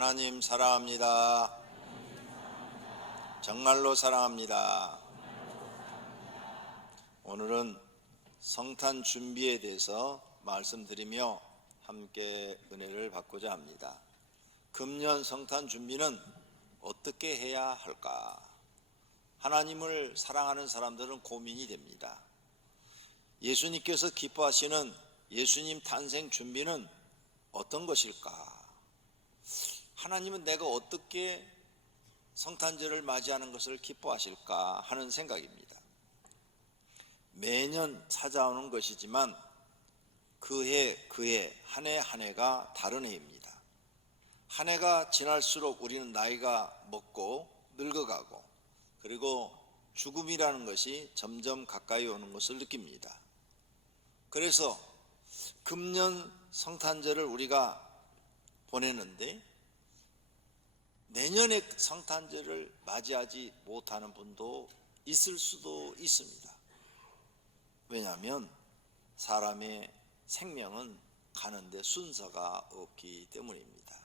하나님 사랑합니다. 정말로 사랑합니다. 오늘은 성탄 준비에 대해서 말씀드리며 함께 은혜를 받고자 합니다. 금년 성탄 준비는 어떻게 해야 할까? 하나님을 사랑하는 사람들은 고민이 됩니다. 예수님께서 기뻐하시는 예수님 탄생 준비는 어떤 것일까? 하나님은 내가 어떻게 성탄절을 맞이하는 것을 기뻐하실까 하는 생각입니다. 매년 찾아오는 것이지만 그 해 한 해 한 해가 다른 해입니다. 한 해가 지날수록 우리는 나이가 먹고 늙어가고 그리고 죽음이라는 것이 점점 가까이 오는 것을 느낍니다. 그래서 금년 성탄절을 우리가 보내는데 내년의 성탄절을 맞이하지 못하는 분도 있을 수도 있습니다. 왜냐하면 사람의 생명은 가는데 순서가 없기 때문입니다.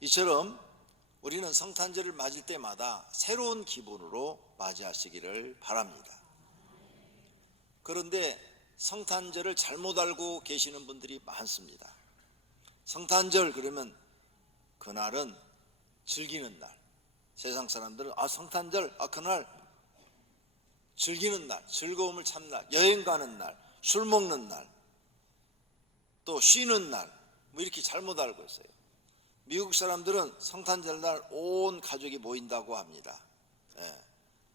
이처럼 우리는 성탄절을 맞을 때마다 새로운 기분으로 맞이하시기를 바랍니다. 그런데 성탄절을 잘못 알고 계시는 분들이 많습니다. 성탄절 그러면 그날은 즐기는 날. 세상 사람들은 성탄절 그날 즐기는 날, 즐거움을 찾는 날, 여행 가는 날, 술 먹는 날, 또 쉬는 날, 이렇게 잘못 알고 있어요. 미국 사람들은 성탄절 날 온 가족이 모인다고 합니다.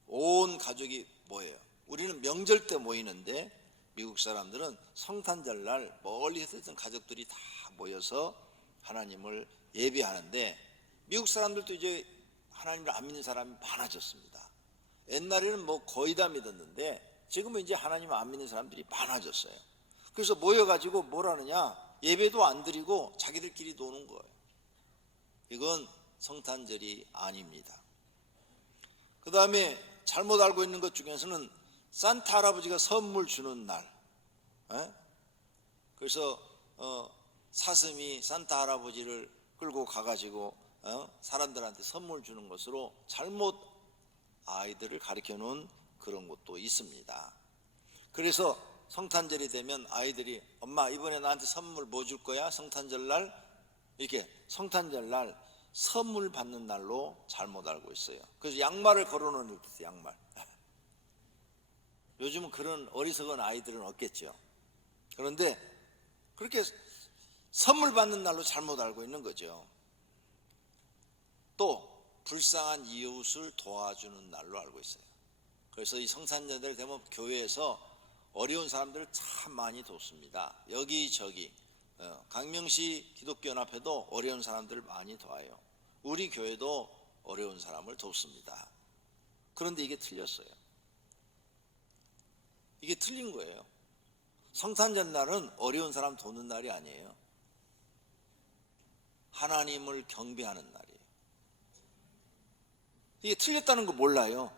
온 가족이 모여요. 우리는 명절 때 모이는데 미국 사람들은 성탄절 날 멀리서 있던 가족들이 다 모여서 하나님을 예배하는데 미국 사람들도 이제 하나님을 안 믿는 사람이 많아졌습니다. 옛날에는 거의 다 믿었는데 지금은 이제 하나님을 안 믿는 사람들이 많아졌어요. 그래서 모여가지고 뭘 하느냐? 예배도 안 드리고 자기들끼리 노는 거예요. 이건 성탄절이 아닙니다. 그 다음에 잘못 알고 있는 것 중에서는 산타 할아버지가 선물 주는 날, 그래서 사슴이 산타 할아버지를 끌고 가가지고 사람들한테 선물 주는 것으로 잘못 아이들을 가르쳐 놓은 그런 것도 있습니다. 그래서 성탄절이 되면 아이들이 엄마 이번에 나한테 선물 뭐 줄 거야? 성탄절 날 이렇게 성탄절 날 선물 받는 날로 잘못 알고 있어요. 그래서 양말을 걸어놓는 게 있어요. 양말. 요즘은 그런 어리석은 아이들은 없겠죠. 그런데 그렇게 선물 받는 날로 잘못 알고 있는 거죠. 또 불쌍한 이웃을 도와주는 날로 알고 있어요. 그래서 이 성탄절 되면 교회에서 어려운 사람들을 참 많이 돕습니다. 여기저기 강명시 기독교연합회도 어려운 사람들을 많이 도와요. 우리 교회도 어려운 사람을 돕습니다. 그런데 이게 틀렸어요. 이게 틀린 거예요. 성탄절 날은 어려운 사람 돕는 날이 아니에요. 하나님을 경배하는 날이에요. 이게 틀렸다는 거 몰라요.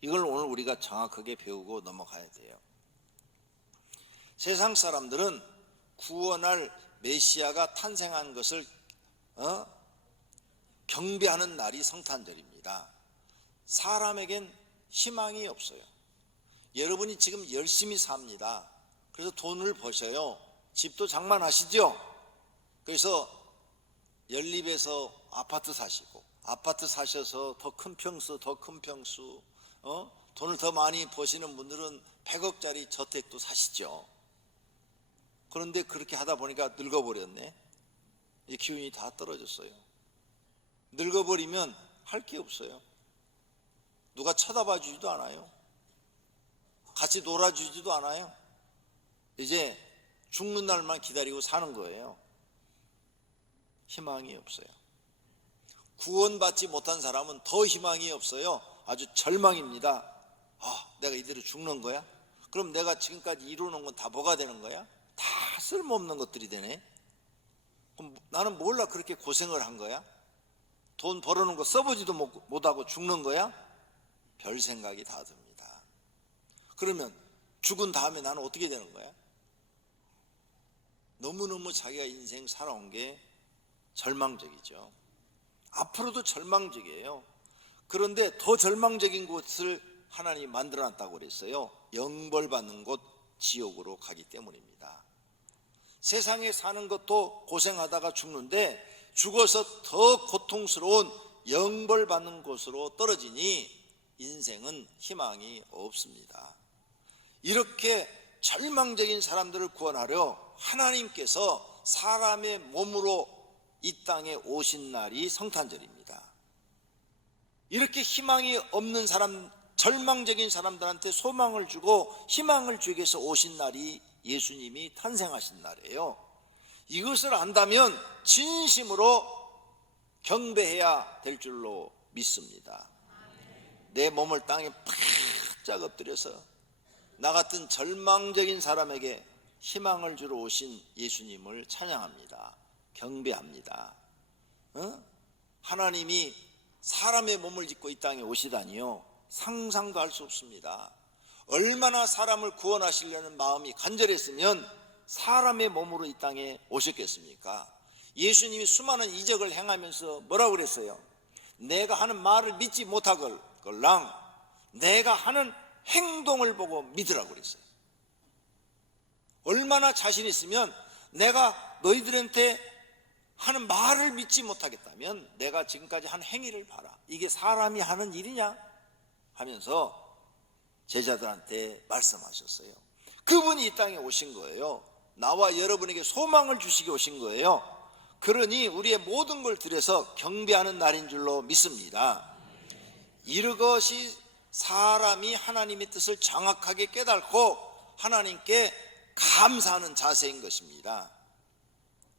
이걸 오늘 우리가 정확하게 배우고 넘어가야 돼요. 세상 사람들은 구원할 메시아가 탄생한 것을 경배하는 날이 성탄절입니다. 사람에겐 희망이 없어요. 여러분이 지금 열심히 삽니다. 그래서 돈을 버셔요. 집도 장만하시죠. 그래서 연립에서 아파트 사시고 아파트 사셔서 더 큰 평수 돈을 더 많이 버시는 분들은 100억짜리 저택도 사시죠. 그런데 그렇게 하다 보니까 늙어버렸네. 이 기운이 다 떨어졌어요. 늙어버리면 할 게 없어요. 누가 쳐다봐 주지도 않아요. 같이 놀아주지도 않아요. 이제 죽는 날만 기다리고 사는 거예요. 희망이 없어요. 구원받지 못한 사람은 더 희망이 없어요. 아주 절망입니다. 내가 이대로 죽는 거야? 그럼 내가 지금까지 이루는 건 다 뭐가 되는 거야? 다 쓸모없는 것들이 되네. 그럼 나는 몰라 그렇게 고생을 한 거야? 돈 벌어놓은 거 써보지도 못하고 죽는 거야? 별 생각이 다 듭니다. 그러면 죽은 다음에 나는 어떻게 되는 거야? 너무너무 자기가 인생 살아온 게 절망적이죠. 앞으로도 절망적이에요. 그런데 더 절망적인 곳을 하나님이 만들어놨다고 그랬어요. 영벌받는 곳, 지옥으로 가기 때문입니다. 세상에 사는 것도 고생하다가 죽는데 죽어서 더 고통스러운 영벌받는 곳으로 떨어지니 인생은 희망이 없습니다. 이렇게 절망적인 사람들을 구원하려 하나님께서 사람의 몸으로 이 땅에 오신 날이 성탄절입니다. 이렇게 희망이 없는 사람, 절망적인 사람들한테 소망을 주고 희망을 주기 위해서 오신 날이 예수님이 탄생하신 날이에요. 이것을 안다면 진심으로 경배해야 될 줄로 믿습니다. 내 몸을 땅에 바짝 엎드려서 나 같은 절망적인 사람에게 희망을 주러 오신 예수님을 찬양합니다. 경배합니다. 하나님이 사람의 몸을 짓고 이 땅에 오시다니요, 상상도 할 수 없습니다. 얼마나 사람을 구원하시려는 마음이 간절했으면 사람의 몸으로 이 땅에 오셨겠습니까? 예수님이 수많은 이적을 행하면서 뭐라고 그랬어요? 내가 하는 말을 믿지 못하걸랑 내가 하는 행동을 보고 믿으라고 그랬어요. 얼마나 자신 있으면 내가 너희들한테 하는 말을 믿지 못하겠다면 내가 지금까지 한 행위를 봐라. 이게 사람이 하는 일이냐? 하면서 제자들한테 말씀하셨어요. 그분이 이 땅에 오신 거예요. 나와 여러분에게 소망을 주시기 오신 거예요. 그러니 우리의 모든 걸 들여서 경배하는 날인 줄로 믿습니다. 이것이 사람이 하나님의 뜻을 정확하게 깨닫고 하나님께 감사하는 자세인 것입니다.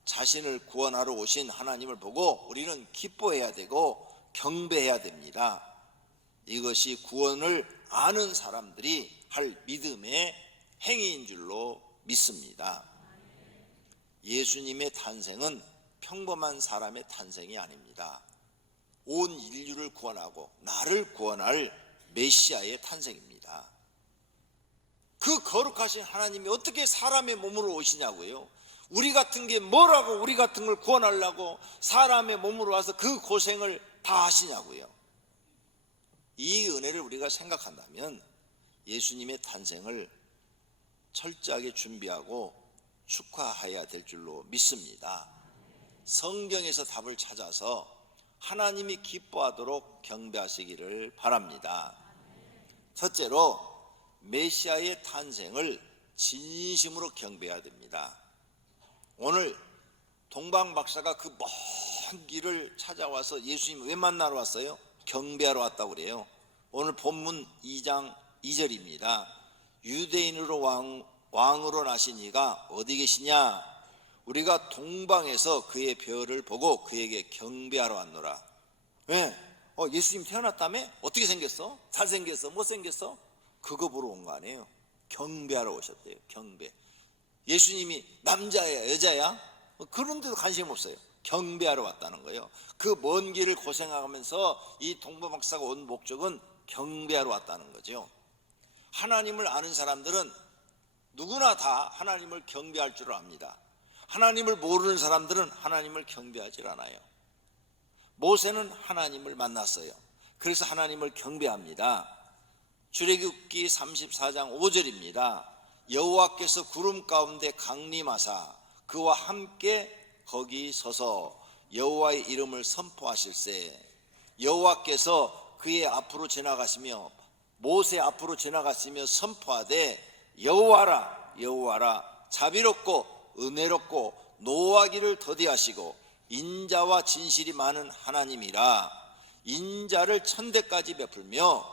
자신을 구원하러 오신 하나님을 보고 우리는 기뻐해야 되고 경배해야 됩니다. 이것이 구원을 아는 사람들이 할 믿음의 행위인 줄로 믿습니다. 예수님의 탄생은 평범한 사람의 탄생이 아닙니다. 온 인류를 구원하고 나를 구원할 메시아의 탄생입니다. 그 거룩하신 하나님이 어떻게 사람의 몸으로 오시냐고요? 우리 같은 게 뭐라고 우리 같은 걸 구원하려고 사람의 몸으로 와서 그 고생을 다 하시냐고요? 이 은혜를 우리가 생각한다면 예수님의 탄생을 철저하게 준비하고 축하해야 될 줄로 믿습니다. 성경에서 답을 찾아서 하나님이 기뻐하도록 경배하시기를 바랍니다. 첫째로 메시아의 탄생을 진심으로 경배해야 됩니다. 오늘 동방 박사가 그 먼 길을 찾아와서 예수님 왜 만나러 왔어요? 경배하러 왔다고 그래요. 오늘 본문 2장 2절입니다. 유대인으로 왕으로 나신 이가 어디 계시냐? 우리가 동방에서 그의 별을 보고 그에게 경배하러 왔노라. 왜? 예수님 태어났다며? 어떻게 생겼어? 잘생겼어? 못생겼어? 그거 보러 온 거 아니에요. 경배하러 오셨대요. 경배. 예수님이 남자야 여자야? 그런 데도 관심 없어요. 경배하러 왔다는 거예요. 그 먼 길을 고생하면서 이 동방박사가 온 목적은 경배하러 왔다는 거죠. 하나님을 아는 사람들은 누구나 다 하나님을 경배할 줄 압니다. 하나님을 모르는 사람들은 하나님을 경배하지 않아요. 모세는 하나님을 만났어요. 그래서 하나님을 경배합니다. 출애굽기 34장 5절입니다. 여호와께서 구름 가운데 강림하사 그와 함께 거기 서서 여호와의 이름을 선포하실세. 여호와께서 그의 앞으로 지나가시며 모세 앞으로 지나가시며 선포하되 여호와라 여호와라 자비롭고 은혜롭고 노하기를 더디하시고 인자와 진실이 많은 하나님이라. 인자를 천대까지 베풀며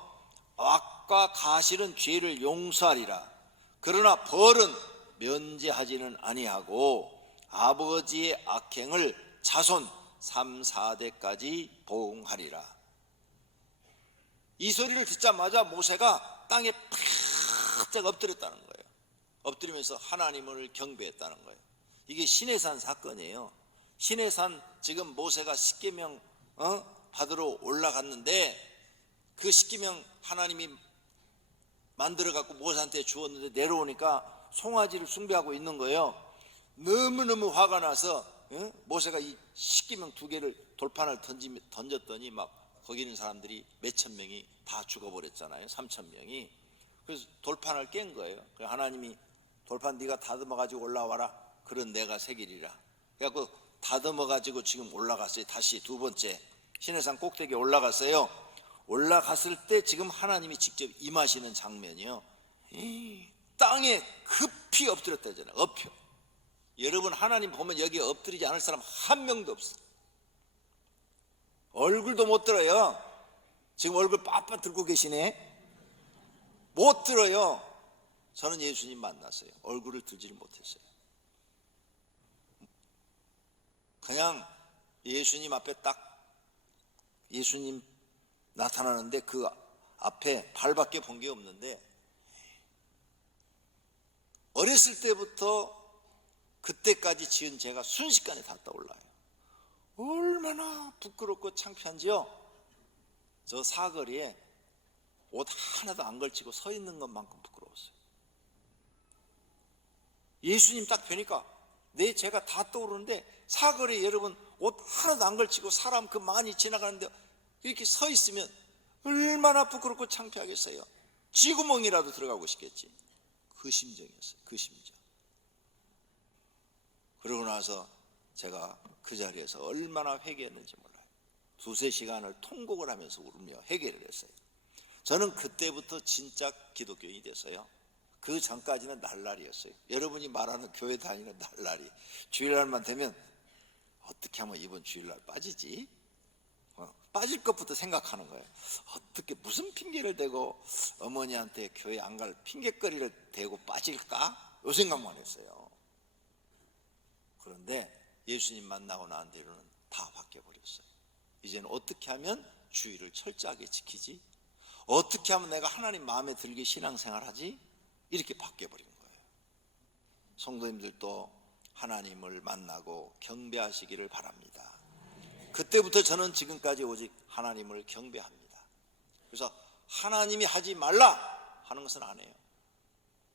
악과 가실은 죄를 용서하리라. 그러나 벌은 면제하지는 아니하고 아버지의 악행을 자손 3, 4대까지 보응하리라. 이 소리를 듣자마자 모세가 땅에 바짝 엎드렸다는 거예요. 엎드리면서 하나님을 경배했다는 거예요. 이게 시내산 사건이에요. 시내산 지금 모세가 십계명 받으러 올라갔는데 그 십계명 하나님이 만들어 갖고 모세한테 주었는데 내려오니까 송아지를 숭배하고 있는 거예요. 너무너무 화가 나서 모세가 이 십계명 2개를 돌판을 던졌더니 막 거기 있는 사람들이 몇천 명이 다 죽어버렸잖아요. 3천 명이. 그래서 돌판을 깬 거예요. 그래서 하나님이 돌판 네가 다듬어 가지고 올라와라. 그런 내가 새기리라. 그래갖고 다듬어 가지고 지금 올라갔어요. 다시 두 번째 시내산 꼭대기에 올라갔어요. 올라갔을 때 지금 하나님이 직접 임하시는 장면이요. 땅에 급히 엎드렸다잖아요. 엎혀. 여러분 하나님 보면 여기 엎드리지 않을 사람 한 명도 없어. 얼굴도 못 들어요. 지금 얼굴 빳빳 들고 계시네. 못 들어요. 저는 예수님 만났어요. 얼굴을 들지를 못했어요. 그냥 예수님 앞에 딱 예수님 나타나는데 그 앞에 발밖에 본 게 없는데 어렸을 때부터 그때까지 지은 죄가 순식간에 다 떠올라요. 얼마나 부끄럽고 창피한지요. 저 사거리에 옷 하나도 안 걸치고 서 있는 것만큼 부끄러웠어요. 예수님 딱 뵈니까 내 죄가 다 떠오르는데 사거리에 여러분 옷 하나도 안 걸치고 사람 그 많이 지나가는데 이렇게 서 있으면 얼마나 부끄럽고 창피하겠어요. 쥐구멍이라도 들어가고 싶겠지. 그 심정이었어요. 그 심정. 그러고 나서 제가 그 자리에서 얼마나 회개했는지 몰라요. 2-3시간을 통곡을 하면서 울며 회개를 했어요. 저는 그때부터 진짜 기독교인이 됐어요. 그 전까지는 날라리였어요. 여러분이 말하는 교회 다니는 날라리. 주일날만 되면 어떻게 하면 이번 주일날 빠지지? 빠질 것부터 생각하는 거예요. 어떻게 무슨 핑계를 대고 어머니한테 교회 안 갈 핑계거리를 대고 빠질까? 요 생각만 했어요. 그런데 예수님 만나고 난 뒤로는 다 바뀌어버렸어요. 이제는 어떻게 하면 주의를 철저하게 지키지? 어떻게 하면 내가 하나님 마음에 들게 신앙생활하지? 이렇게 바뀌어버린 거예요. 성도님들도 하나님을 만나고 경배하시기를 바랍니다. 그때부터 저는 지금까지 오직 하나님을 경배합니다. 그래서 하나님이 하지 말라 하는 것은 안 해요.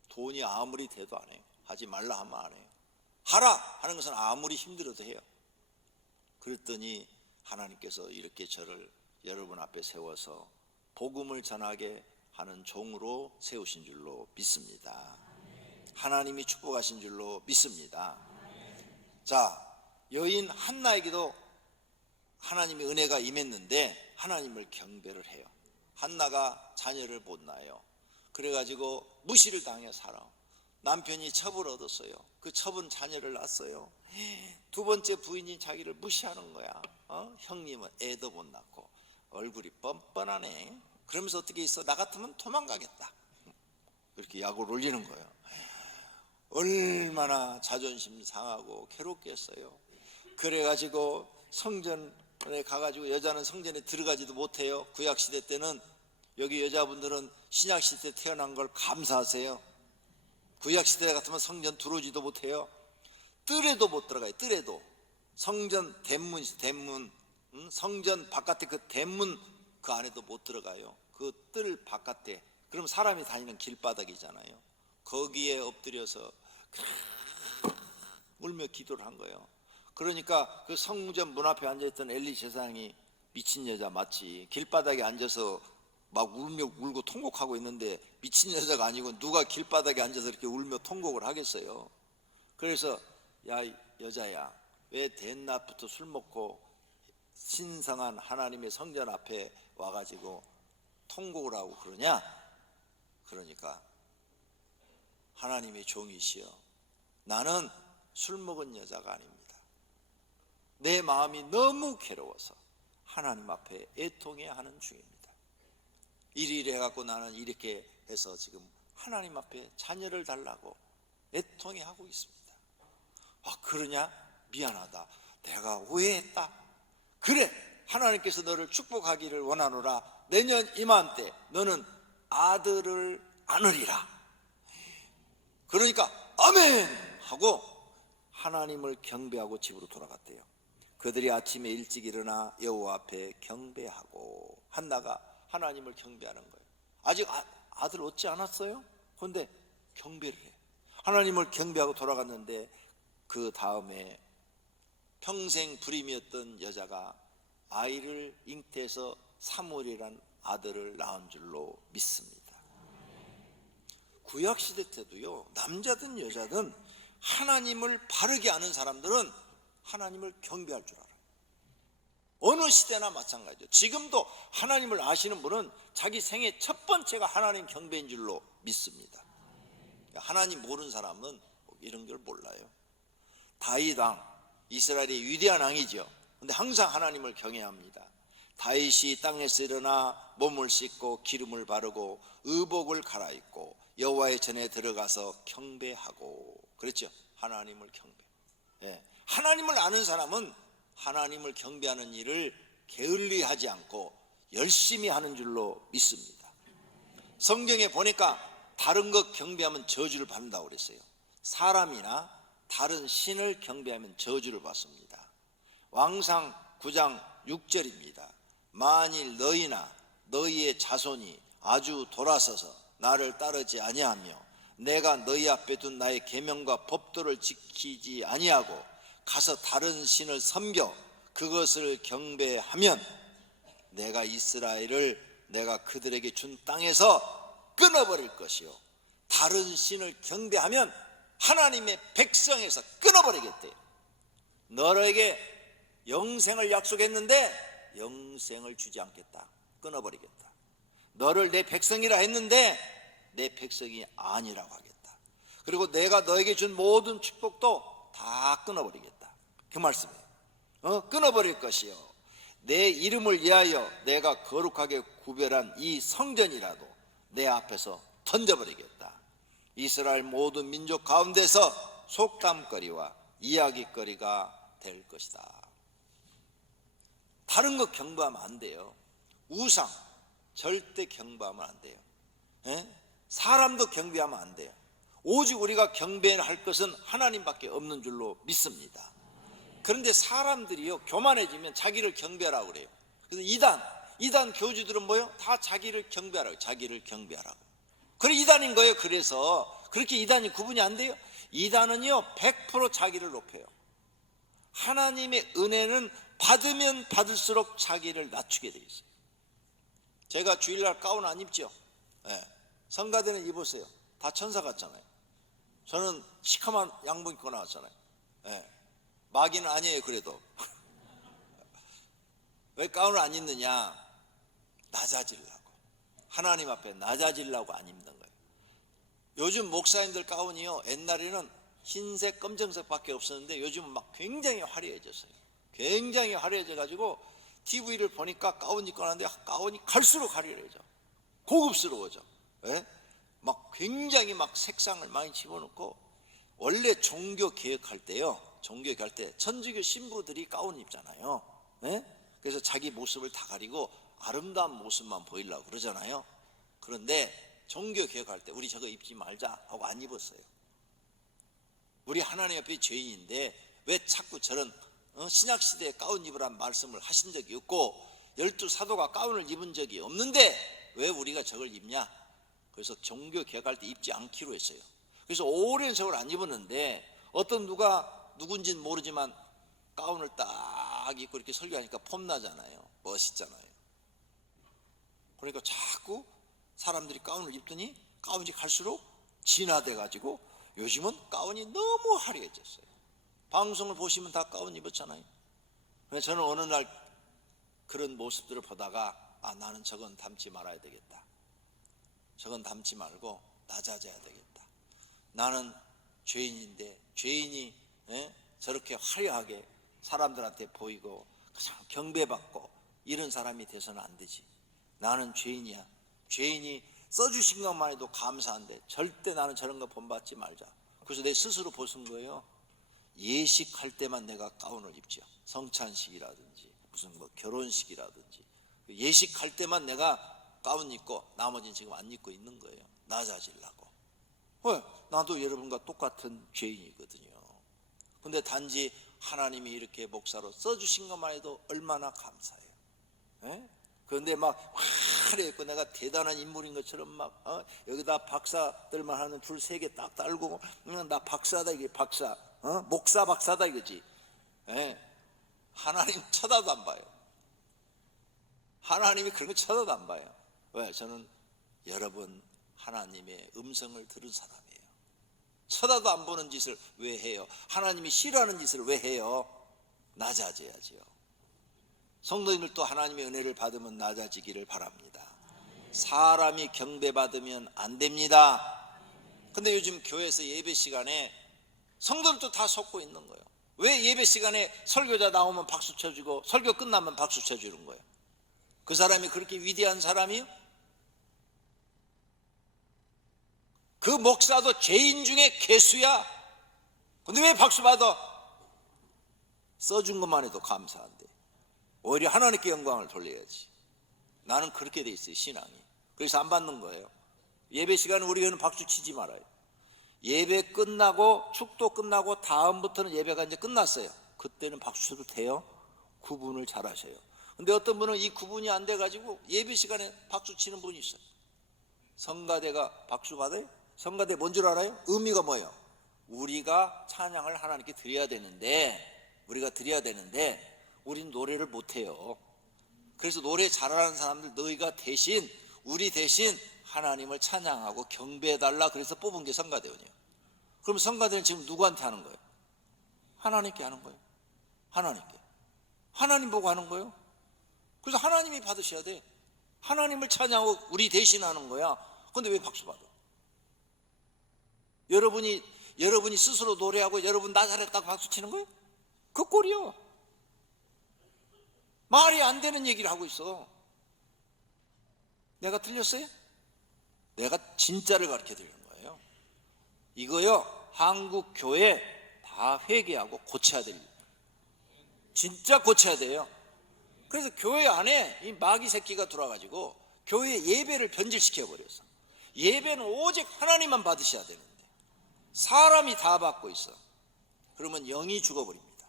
돈이 아무리 돼도 안 해요. 하지 말라 하면 안 해요. 하라 하는 것은 아무리 힘들어도 해요. 그랬더니 하나님께서 이렇게 저를 여러분 앞에 세워서 복음을 전하게 하는 종으로 세우신 줄로 믿습니다. 하나님이 축복하신 줄로 믿습니다. 자, 여인 한나에게도 하나님의 은혜가 임했는데 하나님을 경배를 해요. 한나가 자녀를 못 낳아요. 그래가지고 무시를 당해 살아. 남편이 첩을 얻었어요. 그 첩은 자녀를 낳았어요. 두 번째 부인이 자기를 무시하는 거야. 형님은 애도 못 낳고 얼굴이 뻔뻔하네. 그러면서 어떻게 있어? 나 같으면 도망가겠다. 이렇게 약을 올리는 거예요. 얼마나 자존심 상하고 괴롭겠어요. 그래가지고 성전에 가가지고 여자는 성전에 들어가지도 못해요. 구약시대 때는. 여기 여자분들은 신약시대 태어난 걸 감사하세요. 구약시대 같으면 성전 들어오지도 못해요. 뜰에도 못 들어가요. 뜰에도. 성전 대문, 성전 바깥에 그 대문 그 안에도 못 들어가요. 그 뜰 바깥에. 그럼 사람이 다니는 길바닥이잖아요. 거기에 엎드려서 울며 기도를 한 거예요. 그러니까 그 성전 문 앞에 앉아있던 엘리 제사장이 미친 여자 맞지? 길바닥에 앉아서 막 울며 울고 통곡하고 있는데 미친 여자가 아니고 누가 길바닥에 앉아서 이렇게 울며 통곡을 하겠어요. 그래서 야 여자야, 왜 대낮부터 술 먹고 신성한 하나님의 성전 앞에 와가지고 통곡을 하고 그러냐? 그러니까 하나님의 종이시여, 나는 술 먹은 여자가 아닙니다. 내 마음이 너무 괴로워서 하나님 앞에 애통해야 하는 중입니다. 이리 해갖고 나는 이렇게 해서 지금 하나님 앞에 자녀를 달라고 애통해 하고 있습니다. 그러냐? 미안하다. 내가 오해했다. 그래, 하나님께서 너를 축복하기를 원하노라. 내년 이맘때 너는 아들을 안으리라. 그러니까 아멘 하고 하나님을 경배하고 집으로 돌아갔대요. 그들이 아침에 일찍 일어나 여호와 앞에 경배하고, 한나가 하나님을 경배하는 거예요. 아직 아들 얻지 않았어요. 그런데 경배를 해. 하나님을 경배하고 돌아갔는데 그 다음에 평생 불임이었던 여자가 아이를 잉태해서 사무엘이란 아들을 낳은 줄로 믿습니다. 구약시대 때도요, 남자든 여자든 하나님을 바르게 아는 사람들은 하나님을 경배할 줄 알아요. 어느 시대나 마찬가지죠. 지금도 하나님을 아시는 분은 자기 생애 첫 번째가 하나님 경배인 줄로 믿습니다. 하나님 모르는 사람은 이런 걸 몰라요. 다윗 왕, 이스라엘의 위대한 왕이죠. 근데 항상 하나님을 경외합니다. 다윗이 땅에서 일어나 몸을 씻고 기름을 바르고 의복을 갈아입고 여호와의 전에 들어가서 경배하고 그랬죠. 하나님을 경배. 예. 하나님을 아는 사람은 하나님을 경배하는 일을 게을리하지 않고 열심히 하는 줄로 믿습니다. 성경에 보니까 다른 것 경배하면 저주를 받는다고 그랬어요. 사람이나 다른 신을 경배하면 저주를 받습니다. 왕상 9장 6절입니다. 만일 너희나 너희의 자손이 아주 돌아서서 나를 따르지 아니하며 내가 너희 앞에 둔 나의 계명과 법도를 지키지 아니하고 가서 다른 신을 섬겨 그것을 경배하면 내가 이스라엘을 내가 그들에게 준 땅에서 끊어버릴 것이요 다른 신을 경배하면 하나님의 백성에서 끊어버리겠대요. 너에게 영생을 약속했는데 영생을 주지 않겠다. 끊어버리겠다. 너를 내 백성이라 했는데 내 백성이 아니라고 하겠다. 그리고 내가 너에게 준 모든 축복도 다 끊어버리겠다. 그 말씀이에요. 끊어버릴 것이요 내 이름을 위하여 내가 거룩하게 구별한 이 성전이라도 내 앞에서 던져버리겠다. 이스라엘 모든 민족 가운데서 속담거리와 이야기거리가 될 것이다. 다른 거 경배하면 안 돼요. 우상 절대 경배하면 안 돼요. 사람도 경배하면 안 돼요. 오직 우리가 경배할 것은 하나님밖에 없는 줄로 믿습니다. 그런데 사람들이요 교만해지면 자기를 경배하라고 그래요. 그래서 이단 교주들은 뭐요? 다 자기를 경배하라고, 자기를 경배하라고. 그래 이단인 거예요. 그래서 그렇게 이단이 구분이 안 돼요. 이단은요 100% 자기를 높여요. 하나님의 은혜는 받으면 받을수록 자기를 낮추게 되어 있어요. 제가 주일날 가운 안 입죠? 네. 성가대는 입으세요. 다 천사 같잖아요. 저는 시커먼 양복 입고 나왔잖아요. 네. 마귀는 아니에요. 그래도 왜 가운을 안 입느냐? 낮아지려고, 하나님 앞에 낮아지려고 안 입는 거예요. 요즘 목사님들 가운이요 옛날에는 흰색 검정색밖에 없었는데 요즘은 막 굉장히 화려해졌어요. 굉장히 화려해져 가지고 TV를 보니까 가운 입고 나는데 가운이 갈수록 화려해져, 고급스러워져. 예? 막 굉장히 막 색상을 많이 집어넣고. 원래 종교 개혁할 때요, 종교 개혁할 때 천주교 신부들이 가운 입잖아요. 예? 그래서 자기 모습을 다 가리고 아름다운 모습만 보이려고 그러잖아요. 그런데 종교 개혁할 때 우리 저거 입지 말자 하고 안 입었어요. 우리 하나님 앞에 죄인인데 왜 자꾸 저런 신약시대에 가운 입으란 말씀을 하신 적이 없고 12사도가 가운을 입은 적이 없는데 왜 우리가 저걸 입냐? 그래서 종교 개혁할 때 입지 않기로 했어요. 그래서 오랜 세월 안 입었는데 어떤 누가 누군지는 모르지만 가운을 딱 입고 이렇게 설교하니까 폼나잖아요. 멋있잖아요. 그러니까 자꾸 사람들이 가운을 입더니 가운이 갈수록 진화돼 가지고 요즘은 가운이 너무 화려해졌어요. 방송을 보시면 다 가운 입었잖아요. 그래서 저는 어느 날 그런 모습들을 보다가 나는 저건 담지 말아야 되겠다. 저건 담지 말고 낮아져야 되겠다. 나는 죄인인데 죄인이 저렇게 화려하게 사람들한테 보이고 경배받고 이런 사람이 돼서는 안 되지. 나는 죄인이야. 죄인이 써주신 것만 해도 감사한데 절대 나는 저런 거 본받지 말자. 그래서 내 스스로 벗은 거예요. 예식할 때만 내가 가운을 입죠. 성찬식이라든지 무슨 뭐 결혼식이라든지 예식할 때만 내가 가운 입고 나머지는 지금 안 입고 있는 거예요. 낮아지려고. 왜? 나도 여러분과 똑같은 죄인이거든요. 근데 단지 하나님이 이렇게 목사로 써주신 것만 해도 얼마나 감사해요. 에? 그런데 막 화려했고 내가 대단한 인물인 것처럼 막 여기다 박사들만 하는 줄 3개 딱 달고 나 박사다 이게 박사, 목사 박사다 이거지. 에? 하나님 쳐다도 안 봐요. 하나님이 그런 거 쳐다도 안 봐요. 왜? 저는 여러분 하나님의 음성을 들은 사람이에요. 쳐다도 안 보는 짓을 왜 해요? 하나님이 싫어하는 짓을 왜 해요? 낮아져야지요. 성도님들도 하나님의 은혜를 받으면 낮아지기를 바랍니다. 사람이 경배받으면 안 됩니다. 근데 요즘 교회에서 예배 시간에 성도들도 다 속고 있는 거예요. 왜 예배 시간에 설교자 나오면 박수 쳐주고 설교 끝나면 박수 쳐주는 거예요? 그 사람이 그렇게 위대한 사람이요? 그 목사도 죄인 중에 괴수야. 근데 왜 박수 받아? 써준 것만 해도 감사한데 오히려 하나님께 영광을 돌려야지. 나는 그렇게 돼 있어요, 신앙이. 그래서 안 받는 거예요. 예배 시간에 우리는 박수 치지 말아요. 예배 끝나고 축도 끝나고 다음부터는 예배가 이제 끝났어요. 그때는 박수 쳐도 돼요. 구분을 잘 하셔요. 근데 어떤 분은 이 구분이 안 돼가지고 예배 시간에 박수 치는 분이 있어요. 성가대가 박수 받아요? 성가대 뭔 줄 알아요? 의미가 뭐예요? 우리가 찬양을 하나님께 드려야 되는데 우린 노래를 못해요. 그래서 노래 잘하는 사람들 너희가 대신 우리 대신 하나님을 찬양하고 경배해달라 그래서 뽑은 게 성가대원이에요. 그럼 성가대는 지금 누구한테 하는 거예요? 하나님께 하는 거예요. 하나님께. 하나님 보고 하는 거예요. 그래서 하나님이 받으셔야 돼. 하나님을 찬양하고 우리 대신 하는 거야. 근데 왜 박수 받아? 여러분이 스스로 노래하고 여러분 나 잘했다고 박수 치는 거예요? 그 꼴이요. 말이 안 되는 얘기를 하고 있어. 내가 틀렸어요? 내가 진짜를 가르쳐 드리는 거예요. 이거요, 한국 교회 다 회개하고 고쳐야 될 일. 진짜 고쳐야 돼요. 그래서 교회 안에 이 마귀 새끼가 들어와가지고 교회 예배를 변질시켜 버렸어. 예배는 오직 하나님만 받으셔야 되는데 사람이 다 받고 있어. 그러면 영이 죽어버립니다.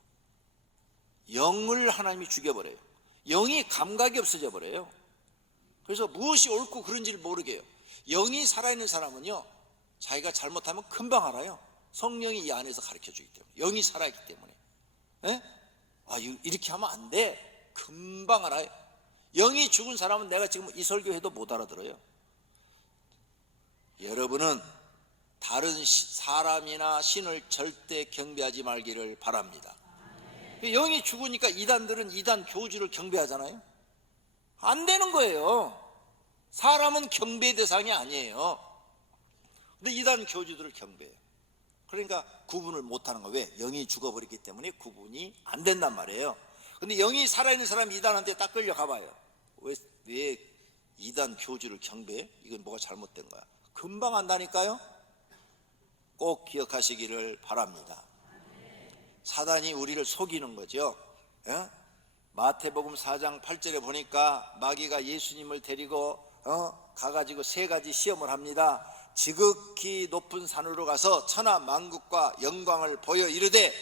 영을 하나님이 죽여버려요. 영이 감각이 없어져 버려요. 그래서 무엇이 옳고 그른지를 모르게 해요. 영이 살아있는 사람은요, 자기가 잘못하면 금방 알아요. 성령이 이 안에서 가르쳐주기 때문에. 영이 살아있기 때문에. 에? 아, 이렇게 하면 안 돼. 금방 알아요. 영이 죽은 사람은 내가 지금 이 설교해도 못 알아들어요. 여러분은 다른 사람이나 신을 절대 경배하지 말기를 바랍니다. 영이 죽으니까 이단들은 이단 교주를 경배하잖아요. 안 되는 거예요. 사람은 경배 대상이 아니에요. 근데 이단 교주들을 경배해요. 그러니까 구분을 못하는 거예요. 왜? 영이 죽어버렸기 때문에 구분이 안 된단 말이에요. 근데 영이 살아있는 사람이 이단한테 딱 끌려가봐요. 왜 이단 교주를 경배해? 이건 뭐가 잘못된 거야. 금방 안다니까요. 꼭 기억하시기를 바랍니다. 사단이 우리를 속이는 거죠. 예? 마태복음 4장 8절에 보니까 마귀가 예수님을 데리고 가가지고 세 가지 시험을 합니다. 지극히 높은 산으로 가서 천하 만국과 영광을 보여 이르되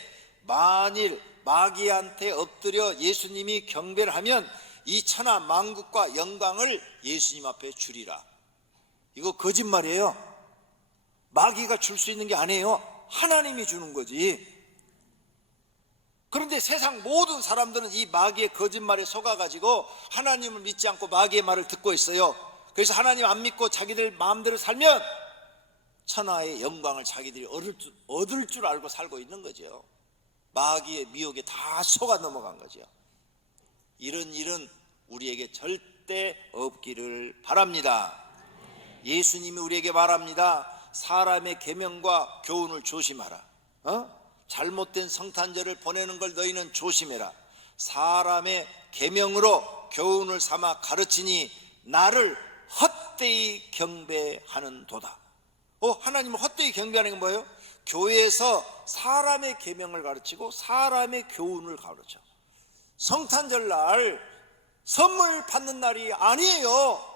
만일 마귀한테 엎드려 예수님이 경배를 하면 이 천하 만국과 영광을 예수님 앞에 주리라. 이거 거짓말이에요. 마귀가 줄 수 있는 게 아니에요. 하나님이 주는 거지. 그런데 세상 모든 사람들은 이 마귀의 거짓말에 속아가지고 하나님을 믿지 않고 마귀의 말을 듣고 있어요. 그래서 하나님 안 믿고 자기들 마음대로 살면 천하의 영광을 자기들이 얻을 줄 알고 살고 있는 거죠. 마귀의 미혹에 다 속아 넘어간 거죠. 이런 일은 우리에게 절대 없기를 바랍니다. 예수님이 우리에게 말합니다. 사람의 계명과 교훈을 조심하라. 잘못된 성탄절을 보내는 걸 너희는 조심해라. 사람의 계명으로 교훈을 삼아 가르치니 나를 헛되이 경배하는 도다. 하나님을 헛되이 경배하는 건 뭐예요? 교회에서 사람의 계명을 가르치고 사람의 교훈을 가르쳐. 성탄절 날 선물 받는 날이 아니에요.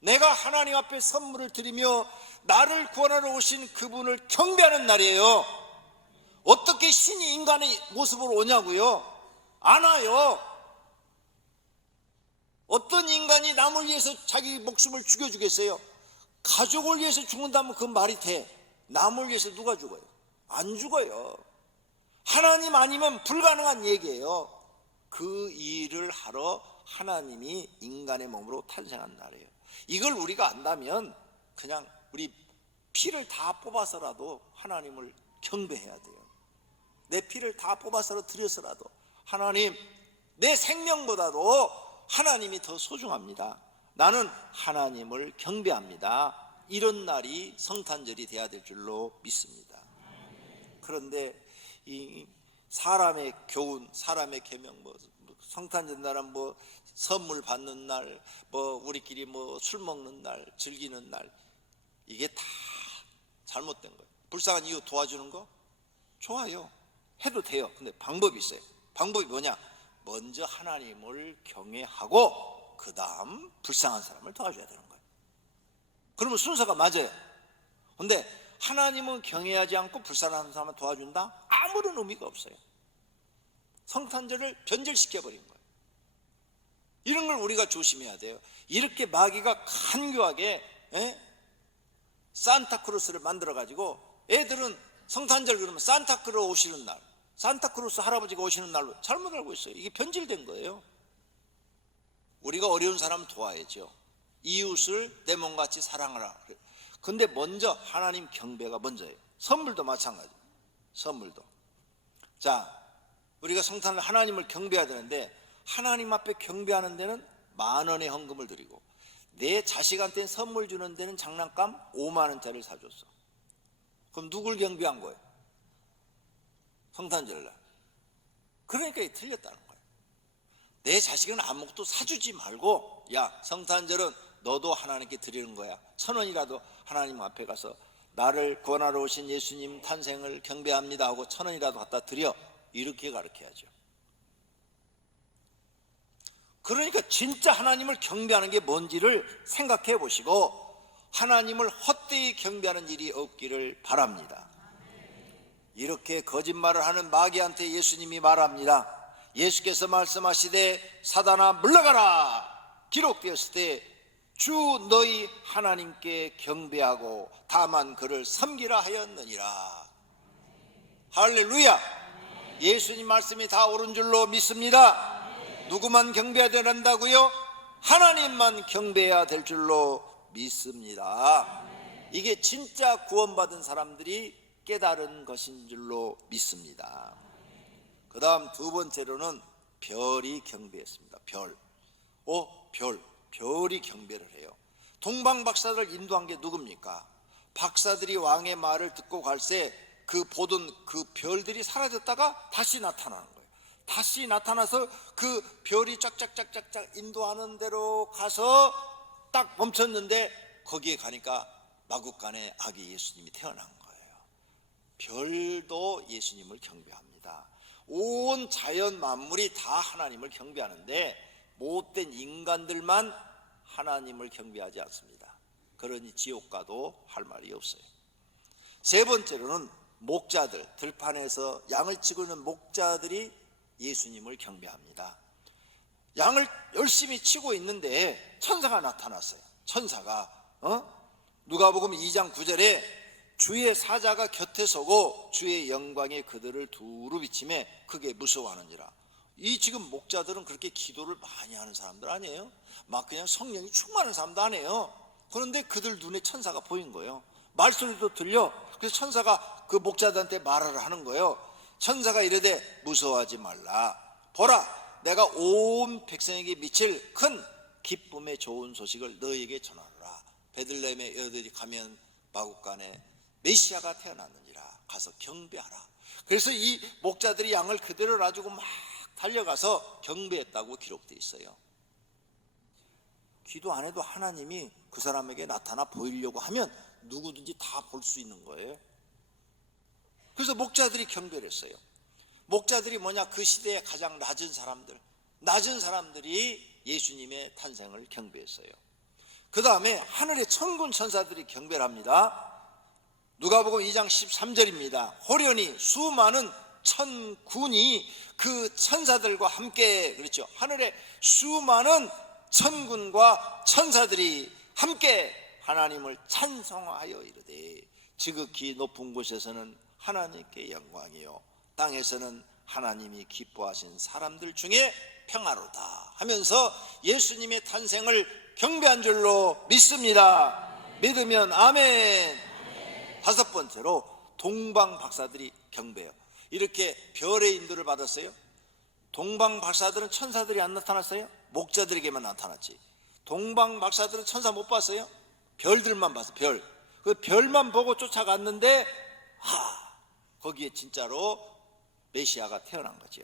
내가 하나님 앞에 선물을 드리며 나를 구원하러 오신 그분을 경배하는 날이에요. 어떻게 신이 인간의 모습으로 오냐고요? 안 와요. 어떤 인간이 남을 위해서 자기 목숨을 죽여주겠어요? 가족을 위해서 죽는다면 그건 말이 돼. 남을 위해서 누가 죽어요? 안 죽어요. 하나님 아니면 불가능한 얘기예요. 그 일을 하러 하나님이 인간의 몸으로 탄생한 날이에요. 이걸 우리가 안다면 그냥 우리 피를 다 뽑아서라도 하나님을 경배해야 돼요. 내 피를 다 뽑아서 드려서라도 하나님, 내 생명보다도 하나님이 더 소중합니다. 나는 하나님을 경배합니다. 이런 날이 성탄절이 돼야 될 줄로 믿습니다. 그런데 이 사람의 교훈, 사람의 계명, 성탄절 날은 선물 받는 날, 우리끼리 술 먹는 날, 즐기는 날, 이게 다 잘못된 거예요. 불쌍한 이웃 도와주는 거 좋아요, 해도 돼요. 근데 방법이 있어요. 방법이 뭐냐? 먼저 하나님을 경외하고 그 다음 불쌍한 사람을 도와줘야 되는 거예요. 그러면 순서가 맞아요. 근데 하나님은 경외하지 않고 불쌍한 사람을 도와준다? 아무런 의미가 없어요. 성탄절을 변절시켜버린 거예요. 이런 걸 우리가 조심해야 돼요. 이렇게 마귀가 간교하게 산타크로스를 만들어가지고 애들은 성탄절 그러면 산타크로스 오시는 날, 산타크로스 할아버지가 오시는 날로 잘못 알고 있어요. 이게 변질된 거예요. 우리가 어려운 사람 도와야죠. 이웃을 내 몸같이 사랑하라. 근데 먼저 하나님 경배가 먼저예요. 선물도 마찬가지. 선물도. 자, 우리가 성탄을 하나님을 경배해야 되는데 하나님 앞에 경배하는 데는 10,000원의 헌금을 드리고 내 자식한테 선물 주는 데는 장난감 50,000원짜리를 사줬어. 그럼 누굴 경배한 거예요? 성탄절날. 그러니까 이게 틀렸다는 거예요. 내 자식은 아무것도 사주지 말고, 야, 성탄절은 너도 하나님께 드리는 거야. 1,000원이라도 하나님 앞에 가서 나를 구원하러 오신 예수님 탄생을 경배합니다 하고 1,000원이라도 갖다 드려. 이렇게 가르쳐야죠. 그러니까 진짜 하나님을 경배하는 게 뭔지를 생각해 보시고 하나님을 헛되이 경배하는 일이 없기를 바랍니다. 이렇게 거짓말을 하는 마귀한테 예수님이 말합니다. 예수께서 말씀하시되 사단아 물러가라. 기록되었을 때 주 너희 하나님께 경배하고 다만 그를 섬기라 하였느니라. 할렐루야. 예수님 말씀이 다 옳은 줄로 믿습니다. 누구만 경배해야 된다고요? 하나님만 경배해야 될 줄로 믿습니다. 이게 진짜 구원받은 사람들이 깨달은 것인 줄로 믿습니다. 그 다음 두 번째로는 별이 경배했습니다. 별이 경배를 해요. 동방 박사를 인도한 게 누굽니까? 박사들이 왕의 말을 듣고 갈새 그 보던 그 별들이 사라졌다가 다시 나타나는 거예요. 다시 나타나서 그 별이 쫙쫙쫙쫙 인도하는 대로 가서 딱 멈췄는데 거기에 가니까 마국간에 아기 예수님이 태어난 거예요. 별도 예수님을 경배합니다. 온 자연 만물이 다 하나님을 경배하는데 못된 인간들만 하나님을 경배하지 않습니다. 그러니 지옥 가도 할 말이 없어요. 세 번째로는 목자들, 들판에서 양을 치고 있는 목자들이 예수님을 경배합니다. 양을 열심히 치고 있는데 천사가 나타났어요. 천사가 누가복음 2장 9절에 주의 사자가 곁에 서고 주의 영광에 그들을 두루 비치매 크게 무서워하느니라. 이 지금 목자들은 그렇게 기도를 많이 하는 사람들 아니에요? 막 그냥 성령이 충만한 사람도 아니에요. 그런데 그들 눈에 천사가 보인 거예요. 말소리도 들려. 그래서 천사가 그 목자들한테 말을 하는 거예요. 천사가 이르되 무서워하지 말라. 보라, 내가 온 백성에게 미칠 큰 기쁨의 좋은 소식을 너에게 전하노라. 베들레헴에 여들이 가면 마국간에 메시아가 태어났느니라. 가서 경배하라. 그래서 이 목자들이 양을 그대로 놔주고 막 달려가서 경배했다고 기록되어 있어요. 기도 안 해도 하나님이 그 사람에게 나타나 보이려고 하면 누구든지 다 볼 수 있는 거예요. 그래서 목자들이 경배를 했어요. 목자들이 뭐냐? 그 시대에 가장 낮은 사람들이 예수님의 탄생을 경배했어요. 그 다음에 하늘의 천군 천사들이 경배를 합니다. 누가복음 2장 13절입니다. 호련히 수많은 천군이 그 천사들과 함께, 그렇죠, 하늘에 수많은 천군과 천사들이 함께 하나님을 찬송하여 이르되 지극히 높은 곳에서는 하나님께 영광이요 땅에서는 하나님이 기뻐하신 사람들 중에 평화로다 하면서 예수님의 탄생을 경배한 줄로 믿습니다. 믿으면 아멘. 다섯 번째로 동방 박사들이 경배해요. 이렇게 별의 인도를 받았어요. 동방 박사들은 천사들이 안 나타났어요. 목자들에게만 나타났지. 동방 박사들은 천사 못 봤어요. 별들만 봤어요. 별. 그 별만 보고 쫓아갔는데 거기에 진짜로 메시아가 태어난 거죠.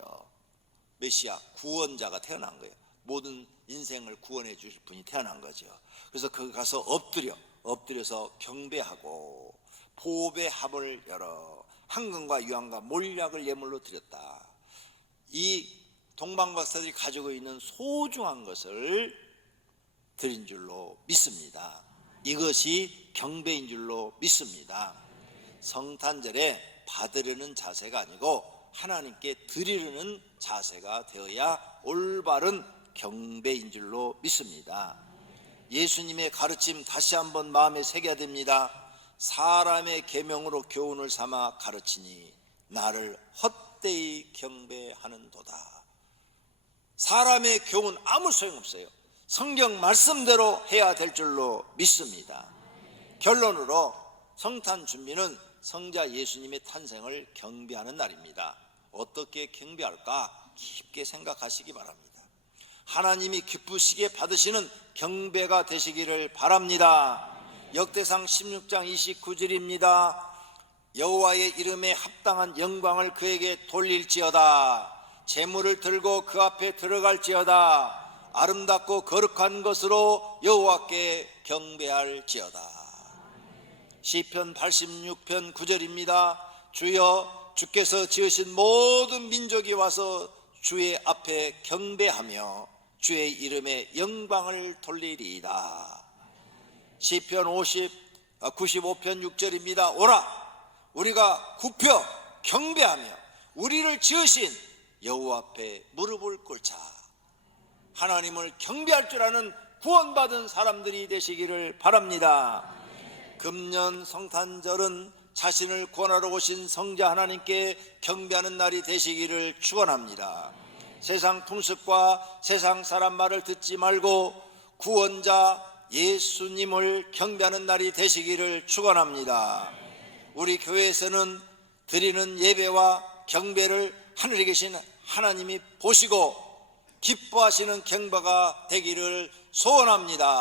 메시아 구원자가 태어난 거예요. 모든 인생을 구원해 주실 분이 태어난 거죠. 그래서 거기 가서 엎드려서 경배하고 보배 합을 열어 황금과 유황과 몰약을 예물로 드렸다. 이 동방박사들이 가지고 있는 소중한 것을 드린 줄로 믿습니다. 이것이 경배인 줄로 믿습니다. 성탄절에 받으려는 자세가 아니고 하나님께 드리려는 자세가 되어야 올바른 경배인 줄로 믿습니다. 예수님의 가르침 다시 한번 마음에 새겨야 됩니다. 사람의 계명으로 교훈을 삼아 가르치니 나를 헛되이 경배하는도다. 사람의 교훈 아무 소용없어요. 성경 말씀대로 해야 될 줄로 믿습니다. 결론으로 성탄 준비는 성자 예수님의 탄생을 경배하는 날입니다. 어떻게 경배할까 깊게 생각하시기 바랍니다. 하나님이 기쁘시게 받으시는 경배가 되시기를 바랍니다. 역대상 16장 29절입니다. 여호와의 이름에 합당한 영광을 그에게 돌릴지어다. 제물을 들고 그 앞에 들어갈지어다. 아름답고 거룩한 것으로 여호와께 경배할지어다. 시편 86편 9절입니다. 주여 주께서 지으신 모든 민족이 와서 주의 앞에 경배하며 주의 이름에 영광을 돌리리이다. 시편 95편 6절입니다. 오라 우리가 굽혀 경배하며 우리를 지으신 여호와 앞에 무릎을 꿇자. 하나님을 경배할 줄 아는 구원받은 사람들이 되시기를 바랍니다. 금년 성탄절은 자신을 구원하러 오신 성자 하나님께 경배하는 날이 되시기를 축원합니다. 세상 풍습과 세상 사람 말을 듣지 말고 구원자 예수님을 경배하는 날이 되시기를 축원합니다. 우리 교회에서는 드리는 예배와 경배를 하늘에 계신 하나님이 보시고 기뻐하시는 경배가 되기를 소원합니다.